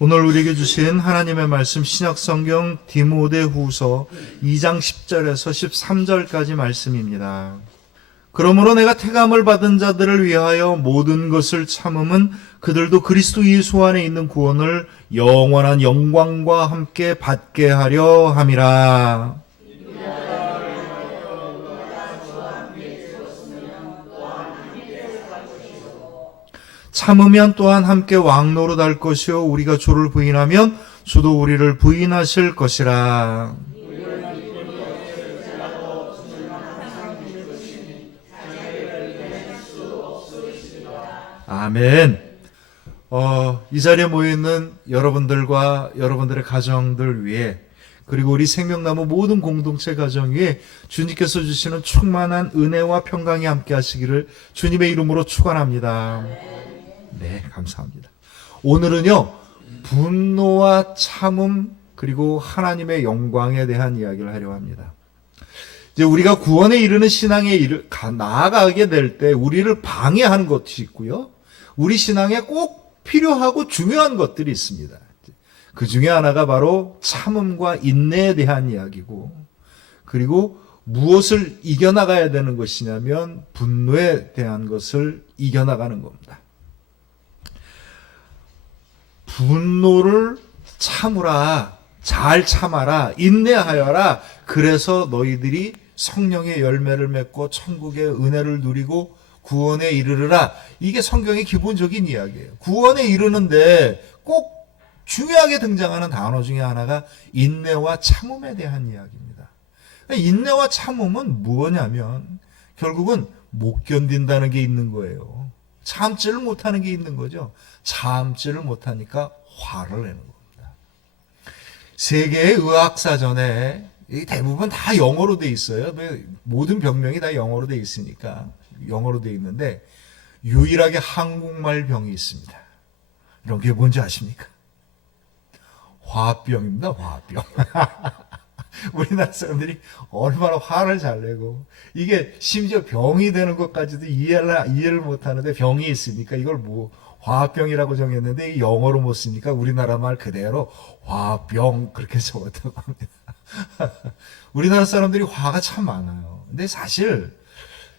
오늘 우리에게 주신 하나님의 말씀 신약성경 디모데후서 2장 10절에서 13절까지 말씀입니다. 그러므로 내가 택함을 받은 자들을 위하여 모든 것을 참음은 그들도 그리스도 예수 안에 있는 구원을 영원한 영광과 함께 받게 하려 함이라. 참으면 또한 함께 왕노릇 할 것이요 우리가 주를 부인하면 주도 우리를 부인하실 것이라. 아멘. 이 자리에 모여있는 여러분들과 여러분들의 가정들 위해, 그리고 우리 생명나무 모든 공동체 가정 위에 주님께서 주시는 충만한 은혜와 평강이 함께 하시기를 주님의 이름으로 축원합니다. 네, 감사합니다. 오늘은요, 분노와 참음 그리고 하나님의 영광에 대한 이야기를 하려고 합니다. 이제 우리가 구원에 이르는 신앙에 나아가게 될 때 우리를 방해하는 것이 있고요, 우리 신앙에 꼭 필요하고 중요한 것들이 있습니다. 그 중에 하나가 바로 참음과 인내에 대한 이야기고, 그리고 무엇을 이겨나가야 되는 것이냐면 분노에 대한 것을 이겨나가는 겁니다. 분노를 참으라, 잘 참아라, 인내하여라. 그래서 너희들이 성령의 열매를 맺고 천국의 은혜를 누리고 구원에 이르르라. 이게 성경의 기본적인 이야기예요. 구원에 이르는데 꼭 중요하게 등장하는 단어 중에 하나가 인내와 참음에 대한 이야기입니다. 인내와 참음은 뭐냐면 결국은 못 견딘다는 게 있는 거예요. 참지를 못하는 게 있는 거죠. 참지를 못하니까 화를 내는 겁니다. 세계의 의학사전에 대부분 다 영어로 돼 있어요. 모든 병명이 다 영어로 돼 있으니까 영어로 돼 있는데 유일하게 한국말 병이 있습니다. 이런 게 뭔지 아십니까? 화병입니다. 화병. 우리나라 사람들이 얼마나 화를 잘 내고, 이게 심지어 병이 되는 것까지도 이해를 못하는데 병이 있으니까 이걸 뭐 화병이라고 정했는데 영어로 못 쓰니까 우리나라 말 그대로 화병 그렇게 적었다고 합니다. 우리나라 사람들이 화가 참 많아요. 근데 사실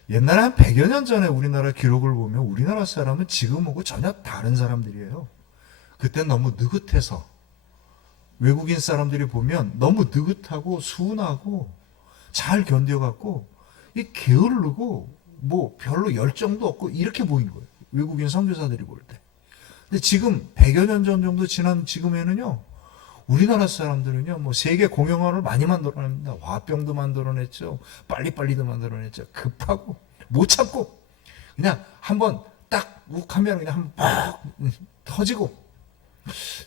옛날에 한 100여 년 전에 우리나라 기록을 보면 우리나라 사람은 지금하고 전혀 다른 사람들이에요. 그때 너무 느긋해서, 외국인 사람들이 보면 너무 느긋하고 순하고 잘 견뎌갖고 게으르고 뭐 별로 열정도 없고 이렇게 보인 거예요. 외국인 선교사들이 볼 때. 근데 지금 100여 년 전 정도 지난 지금에는요, 우리나라 사람들은요, 뭐 세계 공용어를 많이 만들어냅니다. 화병도 만들어냈죠. 빨리빨리도 만들어냈죠. 급하고 못 참고 그냥 한번 딱 욱하면 그냥 한번 팍 터지고.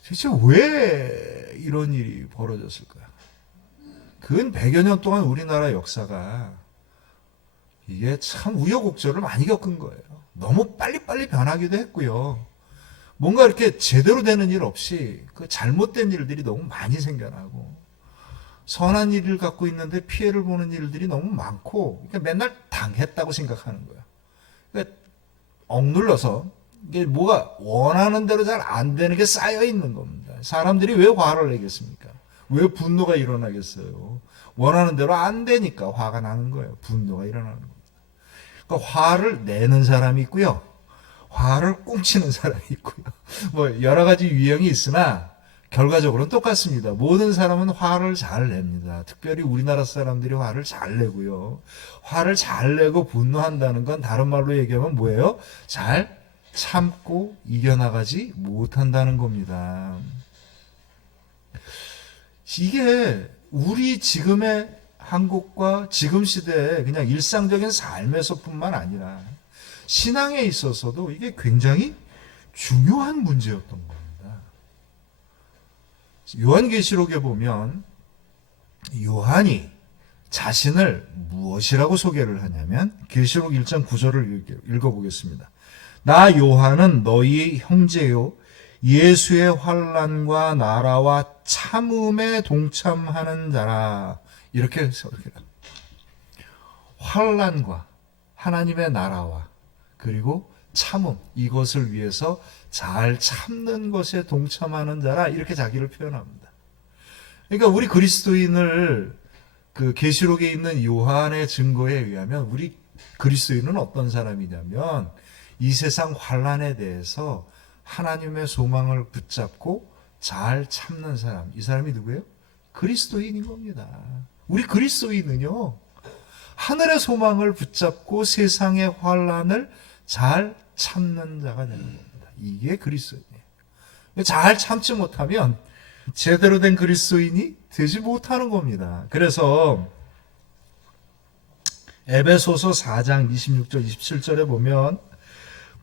대체 왜 이런 일이 벌어졌을까요? 근 100여 년 동안 우리나라 역사가 이게 참 우여곡절을 많이 겪은 거예요. 너무 빨리빨리 변하기도 했고요. 뭔가 이렇게 제대로 되는 일 없이 그 잘못된 일들이 너무 많이 생겨나고, 선한 일을 갖고 있는데 피해를 보는 일들이 너무 많고, 그러니까 맨날 당했다고 생각하는 거예요. 그러니까 억눌러서 이게 뭐가 원하는 대로 잘 안 되는 게 쌓여 있는 겁니다. 사람들이 왜 화를 내겠습니까? 왜 분노가 일어나겠어요? 원하는 대로 안 되니까 화가 나는 거예요. 분노가 일어나는 겁니다. 그러니까 화를 내는 사람이 있고요, 화를 꽁치는 사람이 있고요. 뭐 여러 가지 유형이 있으나 결과적으로는 똑같습니다. 모든 사람은 화를 잘 냅니다. 특별히 우리나라 사람들이 화를 잘 내고요. 화를 잘 내고 분노한다는 건 다른 말로 얘기하면 뭐예요? 잘 참고 이겨나가지 못한다는 겁니다. 이게 우리 지금의 한국과 지금 시대의 그냥 일상적인 삶에서뿐만 아니라 신앙에 있어서도 이게 굉장히 중요한 문제였던 겁니다. 요한계시록에 보면 요한이 자신을 무엇이라고 소개를 하냐면 계시록 1장 9절을 읽어보겠습니다. 나 요한은 너희 형제요 예수의 환난과 나라와 참음에 동참하는 자라. 이렇게 소개합니다. 환난과 하나님의 나라와 그리고 참음, 이것을 위해서 잘 참는 것에 동참하는 자라 이렇게 자기를 표현합니다. 그러니까 우리 그리스도인을 그 계시록에 있는 요한의 증거에 의하면 우리 그리스도인은 어떤 사람이냐면 이 세상 환난에 대해서 하나님의 소망을 붙잡고 잘 참는 사람. 이 사람이 누구예요? 그리스도인인 겁니다. 우리 그리스도인은요, 하늘의 소망을 붙잡고 세상의 환난을 잘 참는 자가 되는 겁니다. 이게 그리스도인이에요. 잘 참지 못하면 제대로 된 그리스도인이 되지 못하는 겁니다. 그래서 에베소서 4장 26절 27절에 보면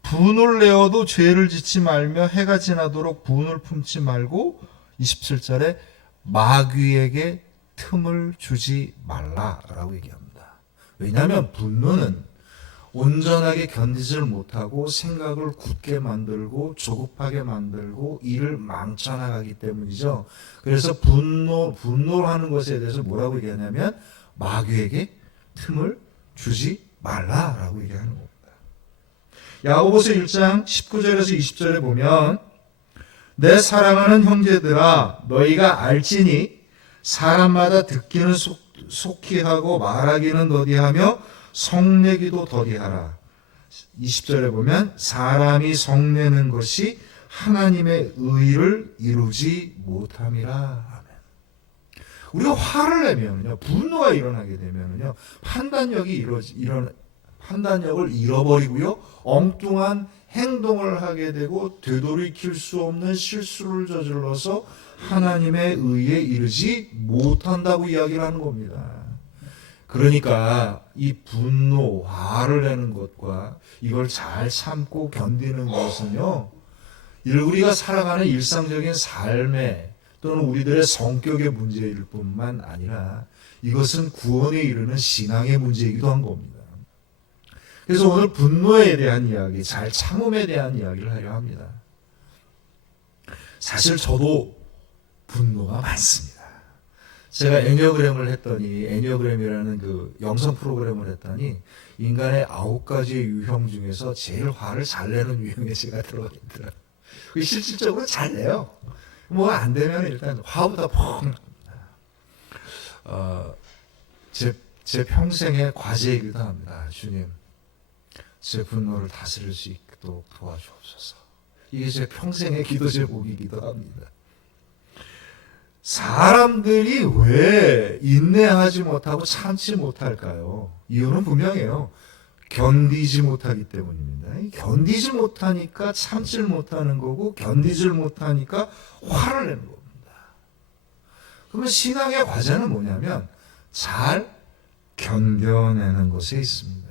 분을 내어도 죄를 짓지 말며 해가 지나도록 분을 품지 말고 27절에 마귀에게 틈을 주지 말라라고 얘기합니다. 왜냐하면 분노는 온전하게 견디질 못하고 생각을 굳게 만들고 조급하게 만들고 일을 망쳐나가기 때문이죠. 그래서 분노하는 것에 대해서 뭐라고 얘기하냐면 마귀에게 틈을 주지 말라라고 얘기하는 겁니다. 야고보서 1장 19절에서 20절에 보면 내 사랑하는 형제들아 너희가 알지니 사람마다 듣기는 속히 하고 말하기는 더디하며 성내기도 더디하라. 20절에 보면 사람이 성내는 것이 하나님의 의를 이루지 못함이라. 우리가 화를 내면요, 분노가 일어나게 되면요, 판단력을 잃어버리고요, 엉뚱한 행동을 하게 되고 되돌이킬 수 없는 실수를 저질러서 하나님의 의에 이르지 못한다고 이야기를 하는 겁니다. 그러니까 이 분노, 화를 내는 것과 이걸 잘 참고 견디는 것은요, 우리가 살아가는 일상적인 삶의 또는 우리들의 성격의 문제일 뿐만 아니라 이것은 구원에 이르는 신앙의 문제이기도 한 겁니다. 그래서 오늘 분노에 대한 이야기, 잘 참음에 대한 이야기를 하려 합니다. 사실 저도 분노가 많습니다. 제가 애니어그램을 했더니, 애니어그램이라는 그 영상 프로그램을 했더니 인간의 9가지의 유형 중에서 제일 화를 잘 내는 유형에 제가 들어가 있더라고요. 실질적으로 잘 내요. 뭐 안 되면 일단 화보다 펑 납니다. 제 평생의 과제이기도 합니다. 주님, 제 분노를 다스릴 수 있도록 도와주옵소서. 이게 제 평생의 기도 제목이기도 합니다. 사람들이 왜 인내하지 못하고 참지 못할까요? 이유는 분명해요. 견디지 못하기 때문입니다. 견디지 못하니까 참질 못하는 거고, 견디질 못하니까 화를 내는 겁니다. 그러면 신앙의 과제는 뭐냐면 잘 견뎌내는 것에 있습니다.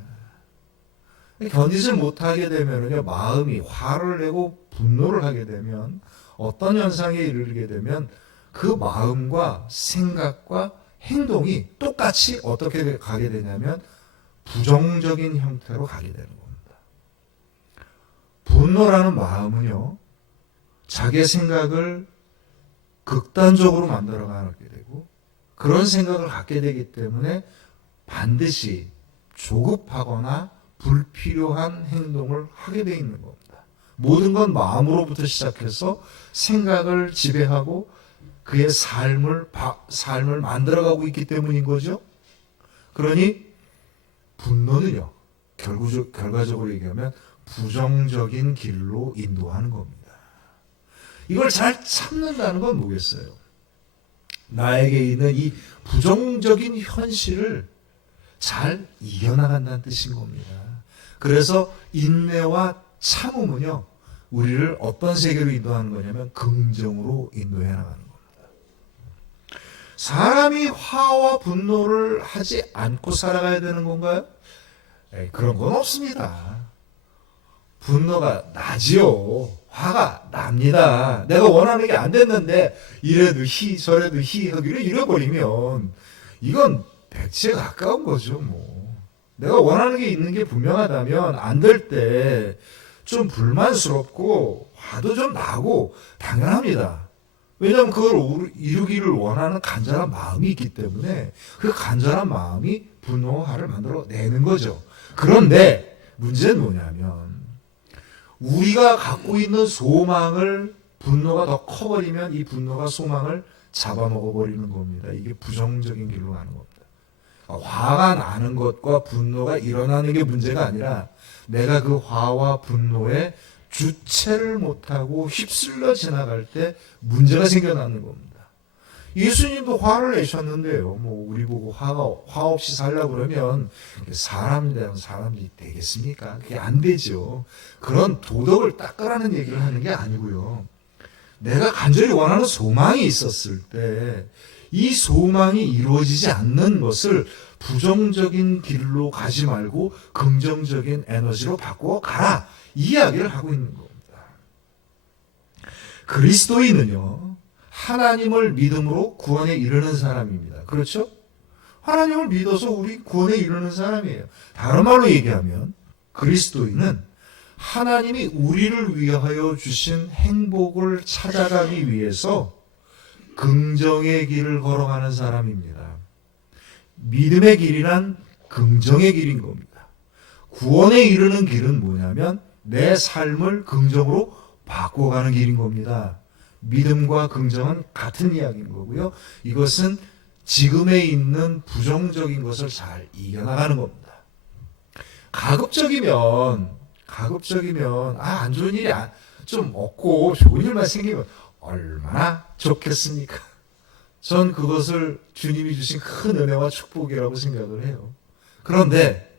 견디질 못하게 되면요, 마음이 화를 내고 분노를 하게 되면 어떤 현상에 이르게 되면 그 마음과 생각과 행동이 똑같이 어떻게 가게 되냐면 부정적인 형태로 가게 되는 겁니다. 분노라는 마음은요, 자기 생각을 극단적으로 만들어가게 되고 그런 생각을 갖게 되기 때문에 반드시 조급하거나 불필요한 행동을 하게 되어 있는 겁니다. 모든 건 마음으로부터 시작해서 생각을 지배하고 그의 삶을 만들어가고 있기 때문인 거죠. 그러니 분노는요, 결과적으로 얘기하면 부정적인 길로 인도하는 겁니다. 이걸 잘 참는다는 건 뭐겠어요? 나에게 있는 이 부정적인 현실을 잘 이겨나간다는 뜻인 겁니다. 그래서 인내와 참음은요, 우리를 어떤 세계로 인도하는 거냐면 긍정으로 인도해 나가는 겁니다. 사람이 화와 분노를 하지 않고 살아가야 되는 건가요? 그런 건 없습니다. 분노가 나지요. 화가 납니다. 내가 원하는 게 안 됐는데 이래도 저래도 하기를 잃어버리면 이건 백지에 가까운 거죠. 뭐 내가 원하는 게 있는 게 분명하다면 안 될 때 좀 불만스럽고 화도 좀 나고 당연합니다. 왜냐하면 그걸 이루기를 원하는 간절한 마음이 있기 때문에 그 간절한 마음이 분노와 화를 만들어내는 거죠. 그런데 문제는 뭐냐면 우리가 갖고 있는 소망을 분노가 더 커버리면 이 분노가 소망을 잡아먹어버리는 겁니다. 이게 부정적인 길로 가는 겁니다. 화가 나는 것과 분노가 일어나는 게 문제가 아니라 내가 그 화와 분노에 주체를 못하고 휩쓸려 지나갈 때 문제가 생겨나는 겁니다. 예수님도 화를 내셨는데요. 뭐 우리 보고 화 없이 살려고 그러면 사람이랑 사람이 되겠습니까? 그게 안 되죠. 그런 도덕을 닦으라는 얘기를 하는 게 아니고요. 내가 간절히 원하는 소망이 있었을 때 이 소망이 이루어지지 않는 것을 부정적인 길로 가지 말고 긍정적인 에너지로 바꾸어 가라. 이 이야기를 하고 있는 겁니다. 그리스도인은요, 하나님을 믿음으로 구원에 이르는 사람입니다. 그렇죠? 하나님을 믿어서 우리 구원에 이르는 사람이에요. 다른 말로 얘기하면 그리스도인은 하나님이 우리를 위하여 주신 행복을 찾아가기 위해서 긍정의 길을 걸어가는 사람입니다. 믿음의 길이란 긍정의 길인 겁니다. 구원에 이르는 길은 뭐냐면 내 삶을 긍정으로 바꿔가는 길인 겁니다. 믿음과 긍정은 같은 이야기인 거고요. 이것은 지금에 있는 부정적인 것을 잘 이겨나가는 겁니다. 가급적이면 안 좋은 일이 좀 없고 좋은 일만 생기면 얼마나 좋겠습니까? 전 그것을 주님이 주신 큰 은혜와 축복이라고 생각을 해요. 그런데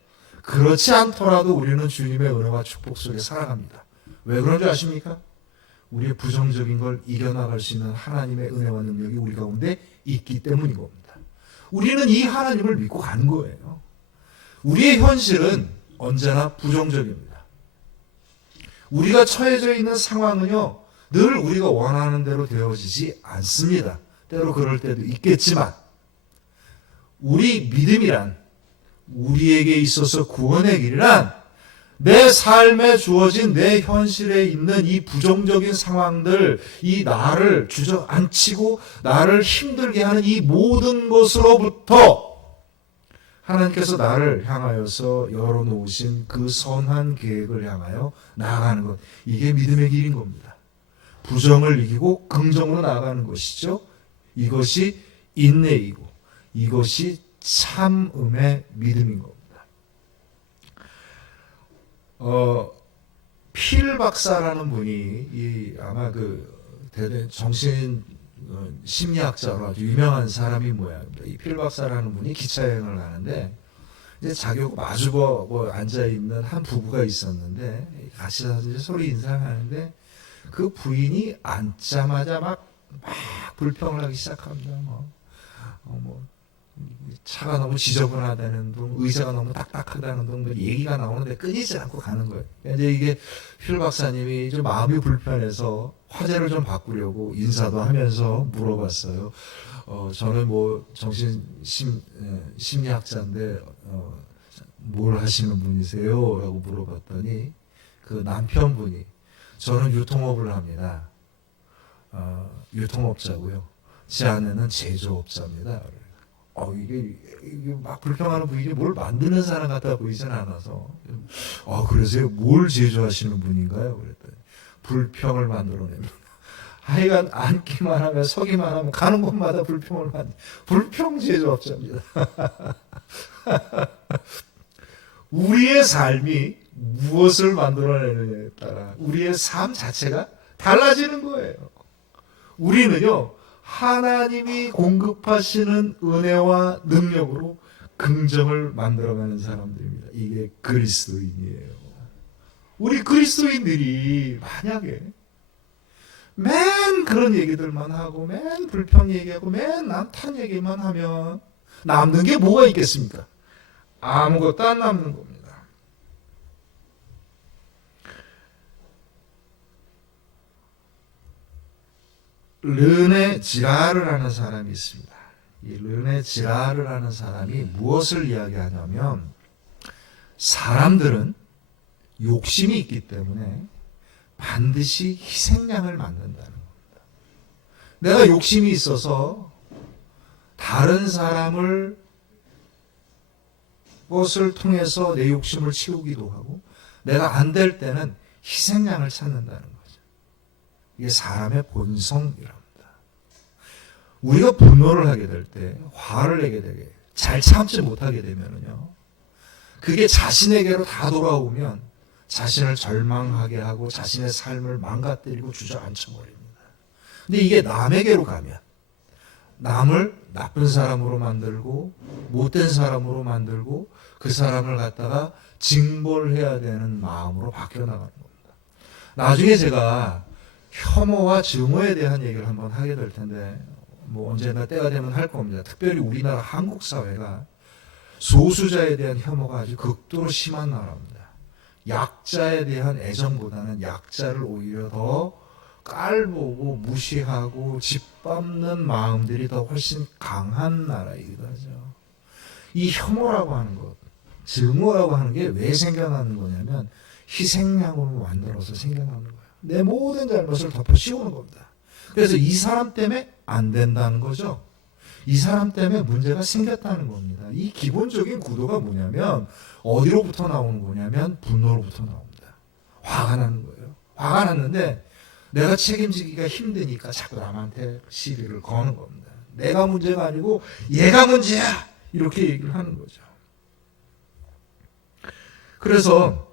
그렇지 않더라도 우리는 주님의 은혜와 축복 속에 살아갑니다. 왜 그런 줄 아십니까? 우리의 부정적인 걸 이겨나갈 수 있는 하나님의 은혜와 능력이 우리 가운데 있기 때문인 겁니다. 우리는 이 하나님을 믿고 가는 거예요. 우리의 현실은 언제나 부정적입니다. 우리가 처해져 있는 상황은요, 늘 우리가 원하는 대로 되어지지 않습니다. 때로 그럴 때도 있겠지만 우리 믿음이란, 우리에게 있어서 구원의 길이란 내 삶에 주어진 내 현실에 있는 이 부정적인 상황들, 이 나를 주저앉히고 나를 힘들게 하는 이 모든 것으로부터 하나님께서 나를 향하여서 열어놓으신 그 선한 계획을 향하여 나아가는 것, 이게 믿음의 길인 겁니다. 부정을 이기고 긍정으로 나아가는 것이죠. 이것이 인내이고 이것이 참음의 믿음인 겁니다. 필 박사라는 분이 아마 정신 심리학자로 아주 유명한 사람이 모양입니다. 이 필 박사라는 분이 기차 여행을 가는데 이제 자기하고 마주 앉아 있는 한 부부가 있었는데 같이 서로 인사를 하는데 그 부인이 앉자마자 막 불평을 하기 시작합니다. 차가 너무 지저분하다는 둥, 의자가 너무 딱딱하다는 둥, 얘기가 나오는데 끊이지 않고 가는 거예요. 이제 이게 필 박사님이 좀 마음이 불편해서 화제를 좀 바꾸려고 인사도 하면서 물어봤어요. 저는 심리학자인데 뭘 하시는 분이세요? 라고 물어봤더니 그 남편분이 저는 유통업을 합니다. 유통업자고요. 제 아내는 제조업자입니다. 이게 막 불평하는 분이 뭘 만드는 사람 같아 보이진 않아서. 그래서요, 뭘 제조하시는 분인가요? 그랬더니 불평을 만들어냅니다. 하여간 앉기만 하면 서기만 하면 가는 곳마다 불평을 불평 제조업자입니다. 우리의 삶이 무엇을 만들어내느냐에 따라 우리의 삶 자체가 달라지는 거예요. 우리는요, 하나님이 공급하시는 은혜와 능력으로 긍정을 만들어가는 사람들입니다. 이게 그리스도인이에요. 우리 그리스도인들이 만약에 맨 그런 얘기들만 하고 맨 불평 얘기하고 맨 남탓 얘기만 하면 남는 게 뭐가 있겠습니까? 아무것도 안 남는 겁니다. 르네 지라를 하는 사람이 있습니다. 이 르네 지라를 하는 사람이 무엇을 이야기하냐면 사람들은 욕심이 있기 때문에 반드시 희생양을 만든다는 겁니다. 내가 욕심이 있어서 다른 사람을 것을 통해서 내 욕심을 채우기도 하고 내가 안 될 때는 희생양을 찾는다는 거죠. 이게 사람의 본성이랍니다. 우리가 분노를 하게 될 때, 화를 내게 되게, 잘 참지 못하게 되면요, 그게 자신에게로 다 돌아오면 자신을 절망하게 하고 자신의 삶을 망가뜨리고 주저앉혀 버립니다. 근데 이게 남에게로 가면 남을 나쁜 사람으로 만들고 못된 사람으로 만들고 그 사람을 갖다가 징벌해야 되는 마음으로 바뀌어 나가는 겁니다. 나중에 제가 혐오와 증오에 대한 얘기를 한번 하게 될 텐데 뭐 언제나 때가 되면 할 겁니다. 특별히 우리나라 한국 사회가 소수자에 대한 혐오가 아주 극도로 심한 나라입니다. 약자에 대한 애정보다는 약자를 오히려 더 깔보고 무시하고 짓밟는 마음들이 더 훨씬 강한 나라이기도 하죠. 이 혐오라고 하는 것, 증오라고 하는 게 왜 생겨나는 거냐면 희생양으로 만들어서 생겨나는 거예요. 내 모든 잘못을 덮어 씌우는 겁니다. 그래서 이 사람 때문에 안 된다는 거죠. 이 사람 때문에 문제가 생겼다는 겁니다. 이 기본적인 구도가 뭐냐면 어디로부터 나오는 거냐면 분노로부터 나옵니다. 화가 나는 거예요. 화가 났는데 내가 책임지기가 힘드니까 자꾸 남한테 시비를 거는 겁니다. 내가 문제가 아니고 얘가 문제야! 이렇게 얘기를 하는 거죠. 그래서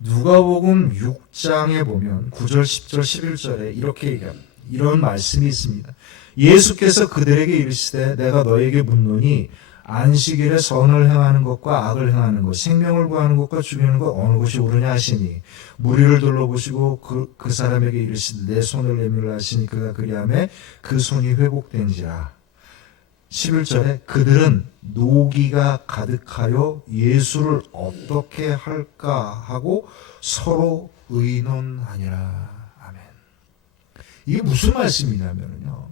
누가복음 6장에 보면 9절, 10절, 11절에 이렇게 얘기합니다. 이런 말씀이 있습니다. 예수께서 그들에게 이르시되 내가 너에게 묻노니 안식일에 선을 행하는 것과 악을 행하는 것, 생명을 구하는 것과 죽이는 것 어느 것이 옳으냐 하시니 무리를 둘러보시고 그 사람에게 이르시되 내 손을 내밀라 하시니 그가 그리하매 그 손이 회복된지라. 11절에 그들은 노기가 가득하여 예수를 어떻게 할까 하고 서로 의논하니라. 아멘. 이게 무슨 말씀이냐면요,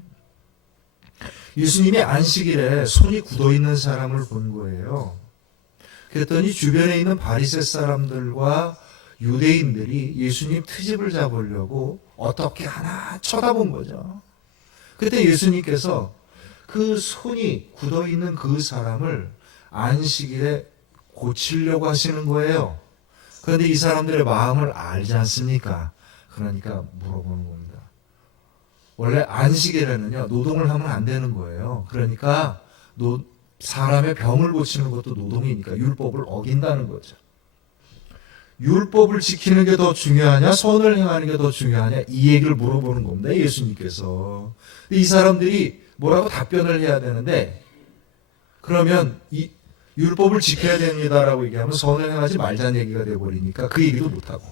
예수님이 안식일에 손이 굳어있는 사람을 본 거예요. 그랬더니 주변에 있는 바리새 사람들과 유대인들이 예수님 트집을 잡으려고 어떻게 하나 쳐다본 거죠. 그때 예수님께서 그 손이 굳어있는 그 사람을 안식일에 고치려고 하시는 거예요. 그런데 이 사람들의 마음을 알지 않습니까? 그러니까 물어보는 겁니다. 원래 안식일에는요, 노동을 하면 안 되는 거예요. 그러니까 사람의 병을 고치는 것도 노동이니까 율법을 어긴다는 거죠. 율법을 지키는 게 더 중요하냐, 선을 행하는 게 더 중요하냐, 이 얘기를 물어보는 겁니다, 예수님께서. 이 사람들이 뭐라고 답변을 해야 되는데, 그러면 이 율법을 지켜야 됩니다라고 얘기하면 선을 행하지 말자는 얘기가 되어버리니까 그 얘기도 못하고,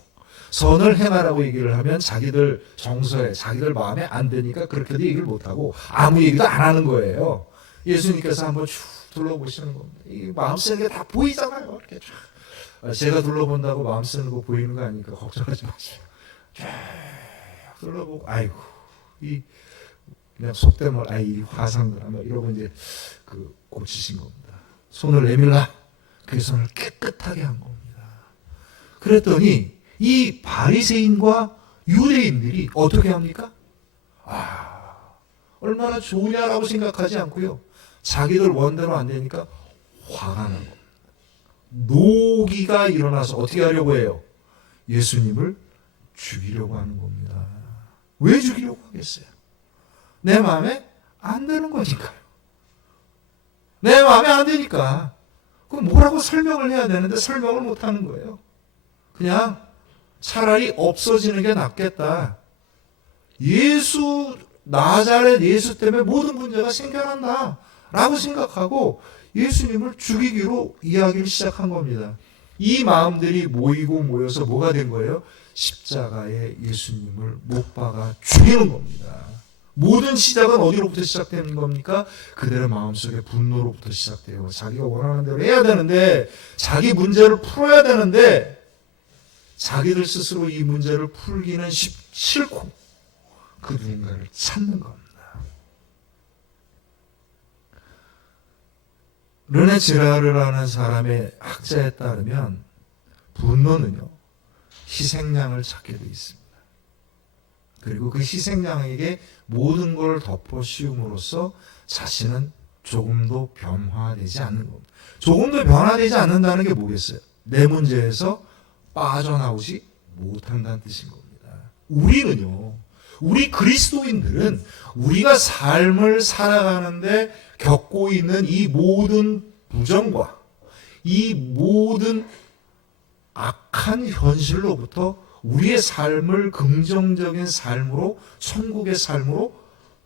선을 행하라고 얘기를 하면 자기들 정서에, 자기들 마음에 안 드니까 그렇게도 얘기를 못하고 아무 얘기도 안 하는 거예요. 예수님께서 한번 쭉 둘러보시는 겁니다. 이 마음 쓰는 게 다 보이잖아요. 이렇게 쭉. 제가 둘러본다고 마음 쓰는 거 보이는 거 아니니까 걱정하지 마세요. 쭉 둘러보고, 아이고, 그냥 속된 말, 이 화상들, 이러고 이제 고치신 겁니다. 손을 내밀라. 그 손을 깨끗하게 한 겁니다. 그랬더니 이 바리새인과 유대인들이 어떻게 합니까? 얼마나 좋으냐라고 생각하지 않고요, 자기들 원대로 안 되니까 화가 나는 겁니다. 노기가 일어나서 어떻게 하려고 해요? 예수님을 죽이려고 하는 겁니다. 왜 죽이려고 하겠어요? 내 마음에 안 드는 거니까요. 내 마음에 안 드니까. 그럼 뭐라고 설명을 해야 되는데 설명을 못 하는 거예요. 그냥 차라리 없어지는 게 낫겠다. 나자렛 예수 때문에 모든 문제가 생겨난다 라고 생각하고 예수님을 죽이기로 이야기를 시작한 겁니다. 이 마음들이 모여서 뭐가 된 거예요? 십자가에 예수님을 못 박아 죽이는 겁니다. 모든 시작은 어디로부터 시작되는 겁니까? 그들의 마음속에 분노로부터 시작돼요. 자기가 원하는 대로 해야 되는데, 자기 문제를 풀어야 되는데 자기들 스스로 이 문제를 풀기는 싫고 그 누군가를 찾는 겁니다. 르네 지라르라는 사람의 학자에 따르면 분노는요, 희생양을 찾게 되어 있습니다. 그리고 그 희생양에게 모든 걸 덮어 씌움으로써 자신은 조금도 변화되지 않는 겁니다. 조금도 변화되지 않는다는 게 뭐겠어요? 내 문제에서 빠져나오지 못한다는 뜻인 겁니다. 우리는요, 우리 그리스도인들은 우리가 삶을 살아가는데 겪고 있는 이 모든 부정과 이 모든 악한 현실로부터 우리의 삶을 긍정적인 삶으로, 천국의 삶으로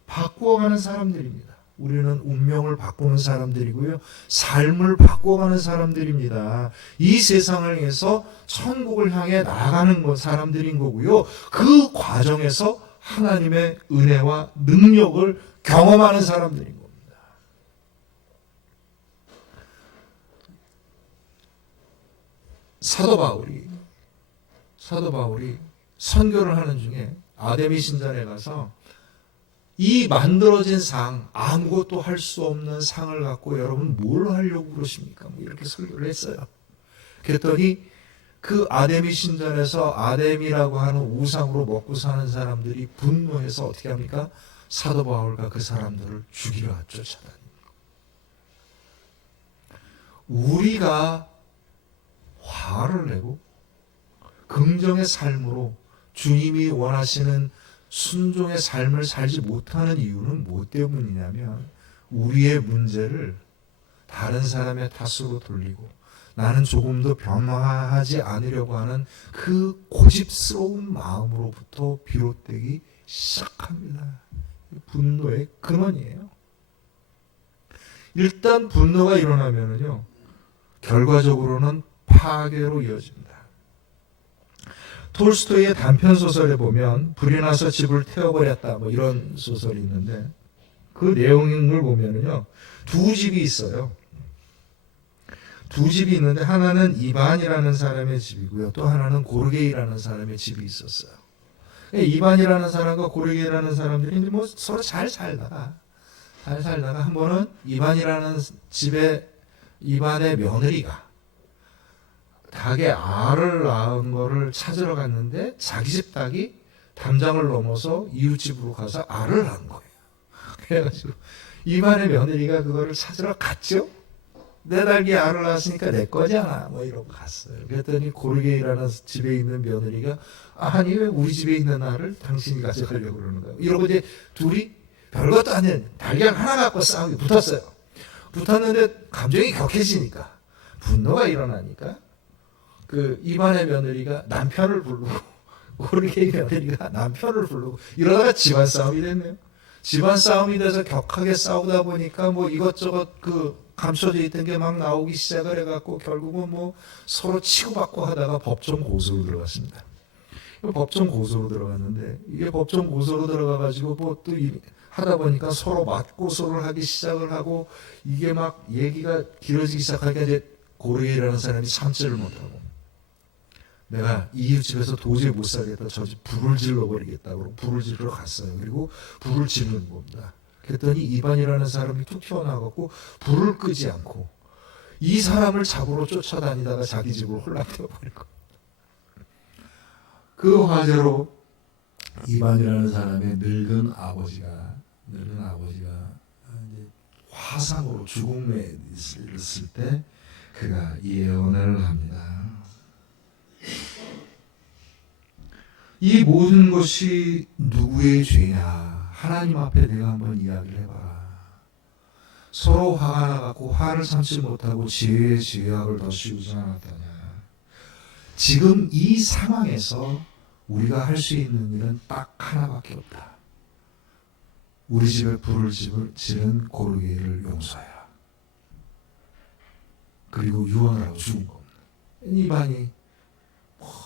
바꾸어가는 사람들입니다. 우리는 운명을 바꾸는 사람들이고요, 삶을 바꾸어가는 사람들입니다. 이 세상을 위해서 천국을 향해 나아가는 사람들인 거고요, 그 과정에서 하나님의 은혜와 능력을 경험하는 사람들인 겁니다. 사도 바울이 선교를 하는 중에 아데미 신전에 가서 이 만들어진 상, 아무것도 할 수 없는 상을 갖고 여러분 뭘 하려고 그러십니까? 뭐 이렇게 설교를 했어요. 그랬더니 그 아데미 신전에서 아데미라고 하는 우상으로 먹고 사는 사람들이 분노해서 어떻게 합니까? 사도 바울과 그 사람들을 죽이려 쫓아다닙니다. 우리가 화를 내고 긍정의 삶으로 주님이 원하시는 순종의 삶을 살지 못하는 이유는 무엇 때문이냐면, 우리의 문제를 다른 사람의 탓으로 돌리고 나는 조금 더 변화하지 않으려고 하는 그 고집스러운 마음으로부터 비롯되기 시작합니다. 분노의 근원이에요. 일단 분노가 일어나면은요, 결과적으로는 파괴로 이어집니다. 톨스토이의 단편 소설에 보면 불이 나서 집을 태워버렸다, 뭐 이런 소설이 있는데, 그 내용을 보면은요, 두 집이 있어요. 두 집이 있는데 하나는 이반이라는 사람의 집이고요, 또 하나는 고르게이라는 사람의 집이 있었어요. 이반이라는 사람과 고르게이라는 사람들이 뭐 서로 잘 살다가 한 번은 이반이라는 집에 이반의 며느리가 닭의 알을 낳은 거를 찾으러 갔는데 자기 집 닭이 담장을 넘어서 이웃집으로 가서 알을 낳은 거예요. 그래가지고 이반의 며느리가 그거를 찾으러 갔죠. 내 닭이 알을 낳았으니까 내 거잖아, 뭐 이러고 갔어요. 그랬더니 고르게이라는 집에 있는 며느리가 아니 왜 우리 집에 있는 알을 당신이 가져가려고 그러는 거야, 이러고 이제 둘이 별것도 아닌 달걀 하나 갖고 싸우게 붙었어요. 붙었는데 감정이 격해지니까, 분노가 일어나니까 그 이반의 며느리가 남편을 부르고 고르게이 며느리가 남편을 부르고 이러다가 집안 싸움이 됐네요. 집안 싸움이 돼서 격하게 싸우다 보니까 뭐 이것저것 그 감춰져 있던 게 막 나오기 시작을 해갖고 결국은 뭐 서로 치고받고 하다가 법정 고소로 들어갔습니다. 법정 고소로 들어갔는데, 이게 법정 고소로 들어가가지고 뭐 또 하다 보니까 서로 맞고소를 하기 시작을 하고, 이게 막 얘기가 길어지기 시작하니까 이제 고르게이라는 사람이 참지를 못하고, 내가 이웃집에서 도저히 못 살겠다, 저 집 불을 질러버리겠다고 불을 지르러 갔어요. 그리고 불을 지르는 겁니다. 그랬더니 이반이라는 사람이 툭 튀어나와갖고 불을 끄지 않고 이 사람을 잡으러 쫓아다니다가 자기 집으로 홀락되어버린 겁니다. 그 화재로 이반이라는 사람의 늙은 아버지가 이제 화상으로 죽음에 있을 때 그가 예언을 합니다. 이 모든 것이 누구의 죄냐? 하나님 앞에 내가 한번 이야기를 해봐라. 서로 화가 나갖고 화를 참지 못하고 지혜의 지혜악을 더 씌우지 않았다냐? 지금 이 상황에서 우리가 할 수 있는 일은 딱 하나밖에 없다. 우리 집에 불을 지른 고르게이를 용서해라. 그리고 유언하라고 죽은 겁니다. 이반이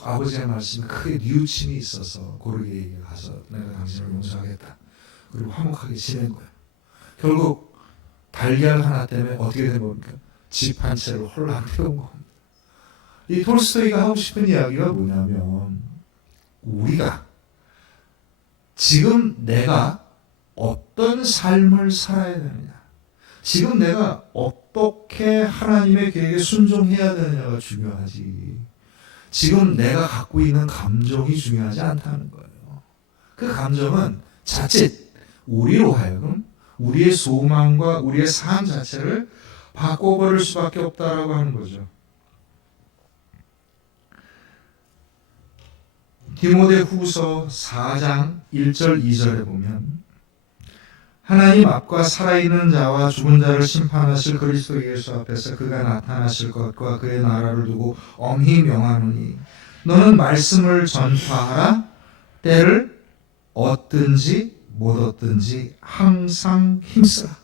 아버지의 말씀에 크게 뉘우침이 있어서 고르게이에게 가서 내가 당신을 용서하겠다, 그리고 화목하게 지낸 거예요. 결국 달걀 하나 때문에 어떻게 된 겁니까? 집 한 채를 홀랑 태운 겁니다. 이 톨스토이가 하고 싶은 이야기가 뭐냐면, 우리가 지금 내가 어떤 삶을 살아야 되느냐, 지금 내가 어떻게 하나님의 계획에 순종해야 되느냐가 중요하지, 지금 내가 갖고 있는 감정이 중요하지 않다는 거예요. 그 감정은 자칫 우리로 하여금 우리의 소망과 우리의 삶 자체를 바꿔버릴 수밖에 없다라고 하는 거죠. 디모데후서 4장 1절 2절에 보면 하나님 앞과 살아있는 자와 죽은 자를 심판하실 그리스도 예수 앞에서 그가 나타나실 것과 그의 나라를 두고 엄히 명하노니 너는 말씀을 전파하라. 때를 얻든지 못 얻든지 항상 힘쓰라.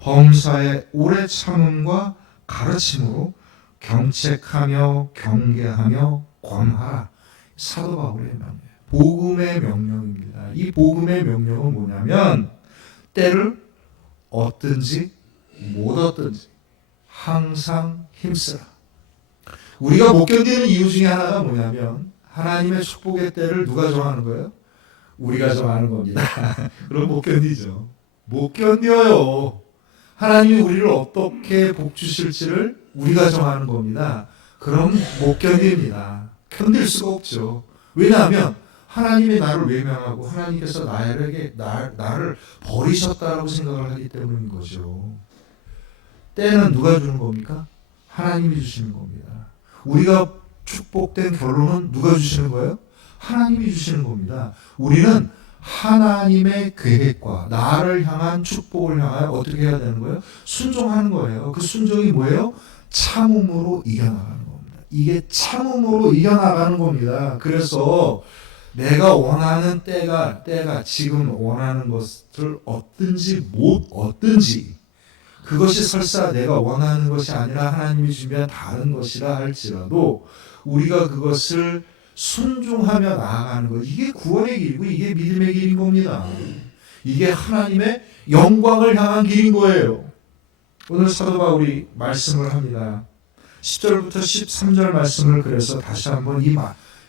범사에 오래 참음과 가르침으로 경책하며 경계하며 권하라. 사도 바울의 명령, 복음의 명령입니다. 이 복음의 명령은 뭐냐면 때를 얻든지 못 얻든지 항상 힘쓰라. 우리가 못 견디는 이유 중에 하나가 뭐냐면 하나님의 축복의 때를 누가 정하는 거예요? 우리가 정하는 겁니다. 그럼 못 견디죠. 못 견뎌요. 하나님이 우리를 어떻게 복 주실지를 우리가 정하는 겁니다. 그럼 못 견딥니다. 견딜 수가 없죠. 왜냐하면 하나님이 나를 외면하고 하나님께서 나를 버리셨다라고 생각을 하기 때문인 거죠. 때는 누가 주는 겁니까? 하나님이 주시는 겁니다. 우리가 축복된 결론은 누가 주시는 거예요? 하나님이 주시는 겁니다. 우리는 하나님의 계획과 나를 향한 축복을 향하여 어떻게 해야 되는 거예요? 순종하는 거예요. 그 순종이 뭐예요? 참음으로 이겨나가는 겁니다. 이게 참음으로 이겨나가는 겁니다. 그래서 내가 원하는 때가 지금 원하는 것을 얻든지 못 얻든지 그것이 설사 내가 원하는 것이 아니라 하나님이 주면 다른 것이라 할지라도 우리가 그것을 순종하며 나아가는 것, 이게 구원의 길이고 이게 믿음의 길인 겁니다. 이게 하나님의 영광을 향한 길인 거예요. 오늘 사도 바울이 말씀을 합니다. 10절부터 13절 말씀을 그래서 다시 한번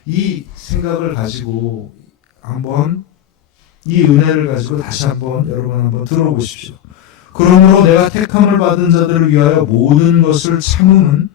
이 생각을 가지고 한번 이 은혜를 가지고 다시 한번 여러분 한번 들어보십시오. 그러므로 내가 택함을 받은 자들을 위하여 모든 것을 참음은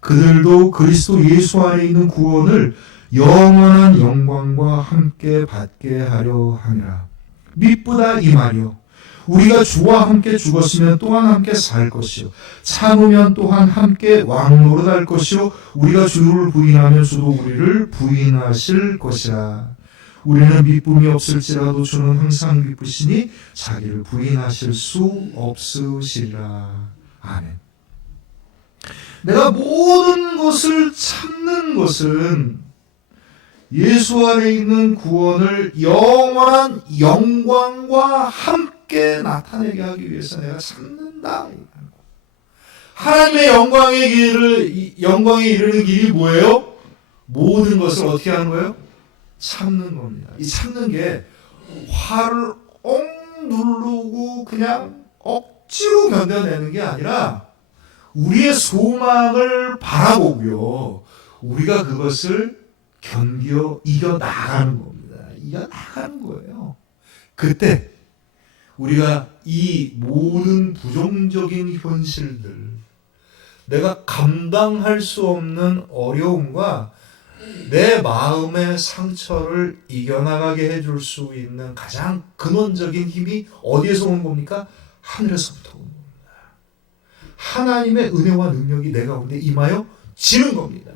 그들도 그리스도 예수 안에 있는 구원을 영원한 영광과 함께 받게 하려 함이라. 미쁘다 이 말이요. 우리가 주와 함께 죽었으면 또한 함께 살 것이요. 참으면 또한 함께 왕노릇할 것이요. 우리가 주를 부인하면 주도 우리를 부인하실 것이라. 우리는 미쁨이 없을지라도 주는 항상 미쁘시니 자기를 부인하실 수 없으시리라. 아멘. 내가 모든 것을 참는 것은 예수 안에 있는 구원을 영원한 영광과 함께 나타내게 하기 위해서 내가 참는다. 하나님의 영광에 이르는 길이 뭐예요? 모든 것을 어떻게 하는 거예요? 참는 겁니다. 이 참는 게 화를 엉 누르고 그냥 억지로 견뎌내는 게 아니라 우리의 소망을 바라보고요. 우리가 그것을 이겨 나가는 겁니다. 이겨 나가는 거예요. 그때 우리가 이 모든 부정적인 현실들, 내가 감당할 수 없는 어려움과 내 마음의 상처를 이겨나가게 해줄 수 있는 가장 근원적인 힘이 어디에서 오는 겁니까? 하늘에서부터 오는 겁니다. 하나님의 은혜와 능력이 내 가운데 임하여 지는 겁니다.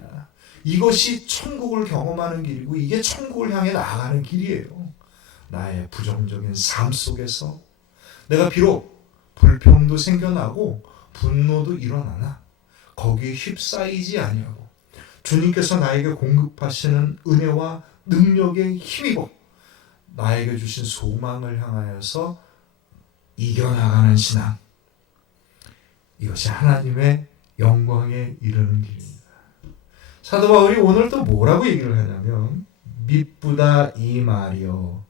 이것이 천국을 경험하는 길이고 이게 천국을 향해 나아가는 길이에요. 나의 부정적인 삶 속에서 내가 비록 불평도 생겨나고 분노도 일어나나 거기에 휩싸이지 아니하고 주님께서 나에게 공급하시는 은혜와 능력에 힘입어 나에게 주신 소망을 향하여서 이겨나가는 신앙, 이것이 하나님의 영광에 이르는 길입니다. 사도 바울이 오늘 또 뭐라고 얘기를 하냐면 미쁘다 이 말이요.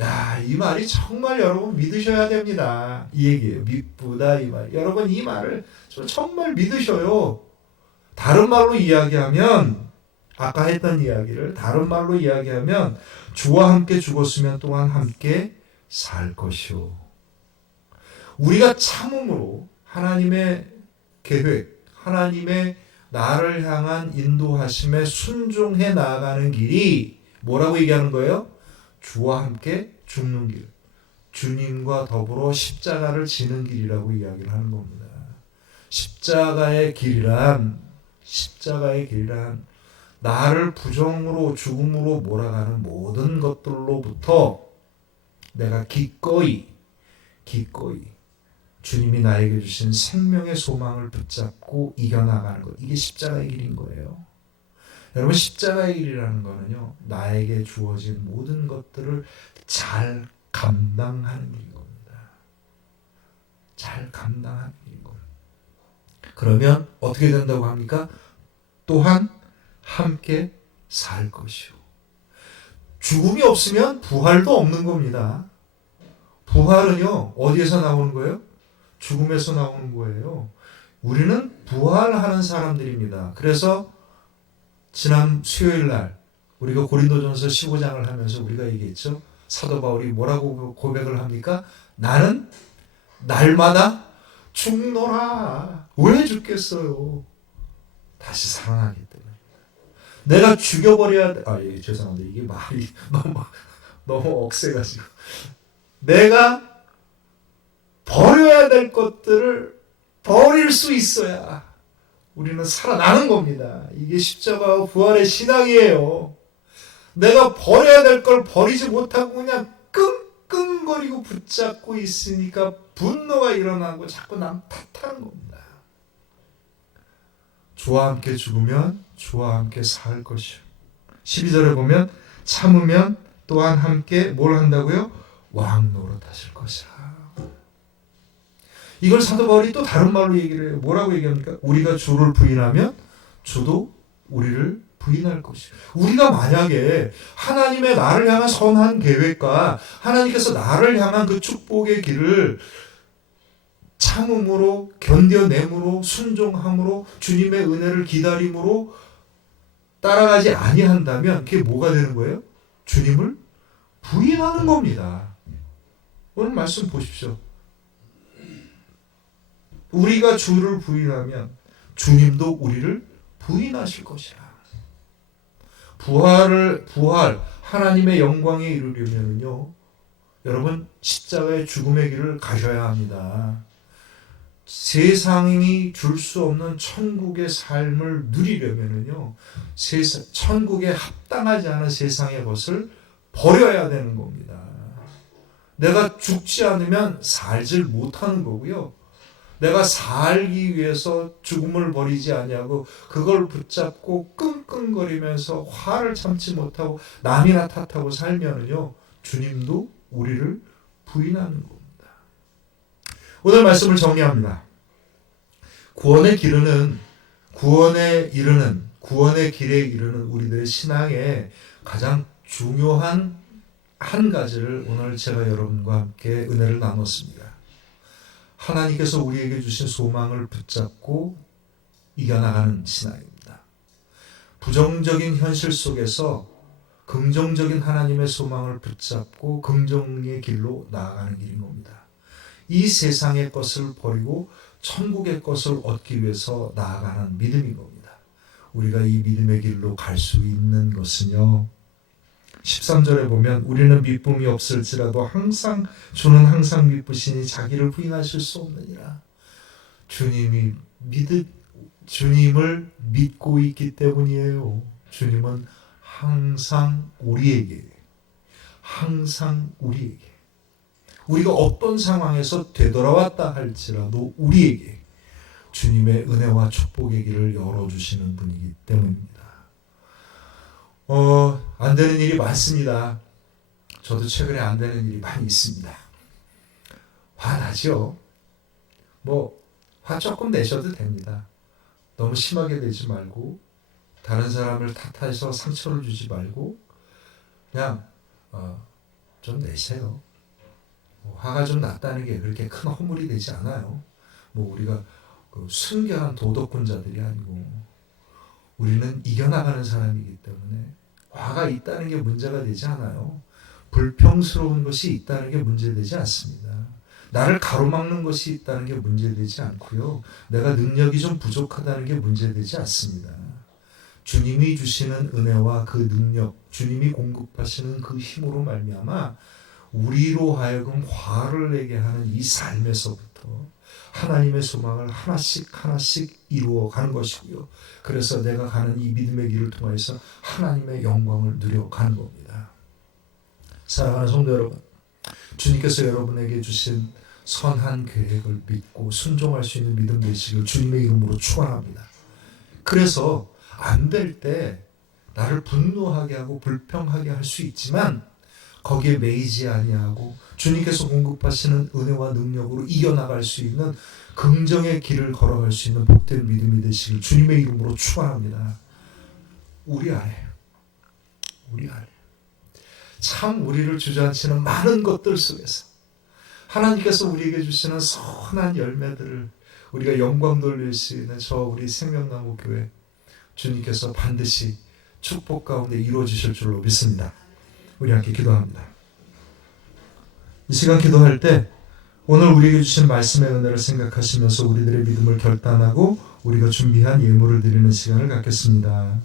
야, 이 말이 정말 여러분 믿으셔야 됩니다. 이 얘기예요. 미쁘다 이 말. 여러분 이 말을 정말 믿으셔요. 다른 말로 이야기하면 아까 했던 이야기를 다른 말로 이야기하면 주와 함께 죽었으면 또한 함께 살 것이요. 우리가 참음으로 하나님의 계획, 하나님의 나를 향한 인도하심에 순종해 나아가는 길이 뭐라고 얘기하는 거예요? 주와 함께 죽는 길, 주님과 더불어 십자가를 지는 길이라고 이야기를 하는 겁니다. 십자가의 길이란 나를 부정으로 죽음으로 몰아가는 모든 것들로부터 내가 기꺼이 주님이 나에게 주신 생명의 소망을 붙잡고 이겨나가는 것. 이게 십자가의 길인 거예요. 여러분, 십자가의 길이라는 거는요, 나에게 주어진 모든 것들을 잘 감당하는 길인 겁니다. 잘 감당하는 길인 겁니다. 그러면 어떻게 된다고 합니까? 또한 함께 살 것이요. 죽음이 없으면 부활도 없는 겁니다. 부활은요, 어디에서 나오는 거예요? 죽음에서 나오는 거예요. 우리는 부활하는 사람들입니다. 그래서 지난 수요일 날 우리가 고린도전서 15장을 하면서 우리가 얘기했죠. 사도 바울이 뭐라고 고백을 합니까? 나는 날마다 죽노라. 왜 죽겠어요? 다시 살아나기 때문에. 내가 죽여버려야 돼. 예, 죄송합니다. 이게 말이 너무 억세가지고. 내가 버려야 될 것들을 버릴 수 있어야 우리는 살아나는 겁니다. 이게 십자가와 부활의 신앙이에요. 내가 버려야 될 걸 버리지 못하고 그냥 끙끙거리고 붙잡고 있으니까 분노가 일어나고 자꾸 남 탓하는 겁니다. 주와 함께 죽으면 주와 함께 살 것이요. 12절에 보면 참으면 또한 함께 뭘 한다고요? 왕 노릇하실 것이라. 이걸 사도 바울이 또 다른 말로 얘기를 해요. 뭐라고 얘기합니까? 우리가 주를 부인하면 주도 우리를 부인할 것이요. 우리가 만약에 하나님의 나를 향한 선한 계획과 하나님께서 나를 향한 그 축복의 길을 참음으로 견뎌냄으로 순종함으로 주님의 은혜를 기다림으로 따라가지 아니한다면 그게 뭐가 되는 거예요? 주님을 부인하는 겁니다. 오늘 말씀 보십시오. 우리가 주를 부인하면 주님도 우리를 부인하실 것이라. 부활, 하나님의 영광에 이르려면요, 여러분 십자가의 죽음의 길을 가셔야 합니다. 세상이 줄 수 없는 천국의 삶을 누리려면요, 천국에 합당하지 않은 세상의 것을 버려야 되는 겁니다. 내가 죽지 않으면 살질 못하는 거고요. 내가 살기 위해서 죽음을 버리지 아니하고 그걸 붙잡고 끙끙거리면서 화를 참지 못하고 남이나 탓하고 살면은요, 주님도 우리를 부인하는 겁니다. 오늘 말씀을 정리합니다. 구원의 길에 이르는 우리들의 신앙의 가장 중요한 한 가지를 오늘 제가 여러분과 함께 은혜를 나눴습니다. 하나님께서 우리에게 주신 소망을 붙잡고 이겨나가는 신앙입니다. 부정적인 현실 속에서 긍정적인 하나님의 소망을 붙잡고 긍정의 길로 나아가는 길인 겁니다. 이 세상의 것을 버리고 천국의 것을 얻기 위해서 나아가는 믿음인 겁니다. 우리가 이 믿음의 길로 갈 수 있는 것은요, 13절에 보면 우리는 미쁨이 없을지라도 주는 항상 미쁘시니 자기를 부인하실 수 없느니라. 주님을 믿고 있기 때문이에요. 주님은 항상 우리에게 우리가 어떤 상황에서 되돌아왔다 할지라도 우리에게 주님의 은혜와 축복의 길을 열어주시는 분이기 때문입니다. 안 되는 일이 많습니다. 저도 최근에 안 되는 일이 많이 있습니다. 화나죠? 화 조금 내셔도 됩니다. 너무 심하게 내지 말고, 다른 사람을 탓해서 상처를 주지 말고, 그냥, 좀 내세요. 화가 좀 났다는 게 그렇게 큰 허물이 되지 않아요. 우리가 순결한 도덕군자들이 아니고, 우리는 이겨나가는 사람이기 때문에 화가 있다는 게 문제가 되지 않아요. 불평스러운 것이 있다는 게 문제되지 않습니다. 나를 가로막는 것이 있다는 게 문제되지 않고요. 내가 능력이 좀 부족하다는 게 문제되지 않습니다. 주님이 주시는 은혜와 그 능력, 주님이 공급하시는 그 힘으로 말미암아 우리로 하여금 화를 내게 하는 이 삶에서부터 통해서부터 하나님의 소망을 하나씩 하나씩 이루어 가는 것이고요. 그래서 내가 가는 이 믿음의 길을 통해서 하나님의 영광을 누려가는 겁니다. 사랑하는 성도 여러분, 주님께서 여러분에게 주신 선한 계획을 믿고 순종할 수 있는 믿음 되시길 주님의 이름으로 축원합니다. 그래서 안 될 때 나를 분노하게 하고 불평하게 할 수 있지만 거기에 매이지 아니하고 주님께서 공급하시는 은혜와 능력으로 이겨나갈 수 있는 긍정의 길을 걸어갈 수 있는 복된 믿음이 되시길 주님의 이름으로 축원합니다. 우리 안에 참 우리를 주저앉히는 많은 것들 속에서 하나님께서 우리에게 주시는 선한 열매들을 우리가 영광 돌릴 수 있는 저 우리 생명나무 교회 주님께서 반드시 축복 가운데 이루어 주실 줄로 믿습니다. 우리 함께 기도합니다. 이 시간 기도할 때 오늘 우리에게 주신 말씀의 은혜를 생각하시면서 우리들의 믿음을 결단하고 우리가 준비한 예물을 드리는 시간을 갖겠습니다.